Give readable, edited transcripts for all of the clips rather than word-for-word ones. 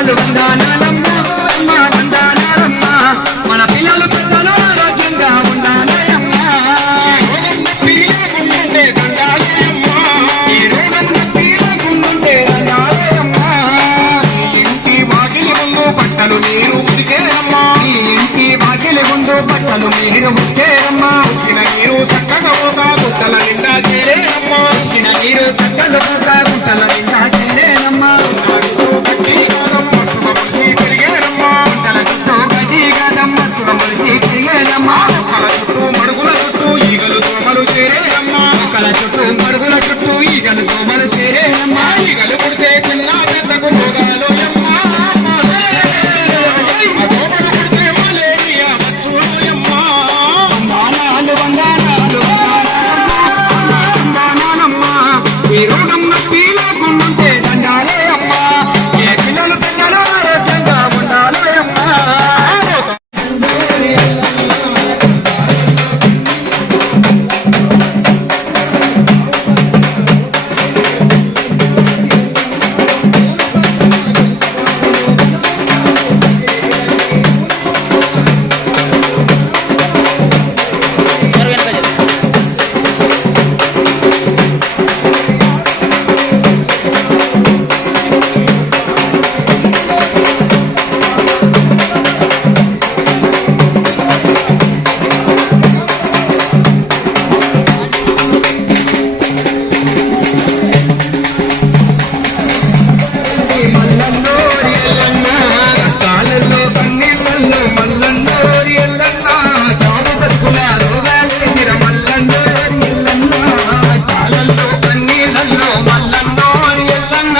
వందనాలు వందనాలమ్మ అమ్మ వందనాలమ్మ మన పిల్లలు పెద్దలు ఆరోగ్యంగా ఉండాలయ్యమ్మా ఈ రోగం నొప్పి లేకుండుంటే దండాలయ్యమ్మా ఇంటి వాకిలి ముందు బట్టలు మీరు ఉతికేరమ్మా ఈ ఇంటి వాకిలి ముందు బట్టలు మీరు ఉతికేరమ్మా నీరు చక్కగా పోతా గుట్టల నిండా చేరేరమ్మా నీరు చక్కలు పోతా గుట్టల నిండా చేరేనమ్మా గట్టి కాదమ్మ సుఖములిసి పెరిగేరమ్మా గుట్టల చుట్టూ గది కాదమ్మ సుఖములిసి తిరిగేనమ్మా మొక్కల చుట్టూ మడుగుల చుట్టూ ఈగలు దోమలు చేరేరమ్మా మొక్కల చుట్టూ మడుగుల చుట్టూ ఈగలు దోమలు చేరేనమ్మా ఈగలు పుడితే చిన్న పెద్దకు రోగాలు అమ్మా ఆ దోమలు పుడితే మలేరియా మచ్చులు అమ్మా వందనాలు వందనాలు వందనాలమ్మా ఈ రోగం నొప్పి లేకుండుంటే దండాలే అమ్మా ఏ పిల్లలు పిల్లలు ఆరోగ్యంగా ఉండాలే అమ్మా మల్లన్నోరి ఎల్లన్న కష్టాలలో కన్నీళ్ళల్లో మల్లన్నోరి ఎల్లన్న చావు బతుకుల రోగాలేదిర మల్లన్నోరి ఎల్లన్న కష్టాలలో కన్నీళ్ళల్లో మల్లన్నోరి ఎల్లన్న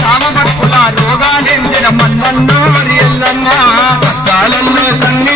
చావు బతుకుల రోగాలేదిర మల్లన్నోరి ఎల్లన్న కష్టాలలో కన్నీళ్ళల్లో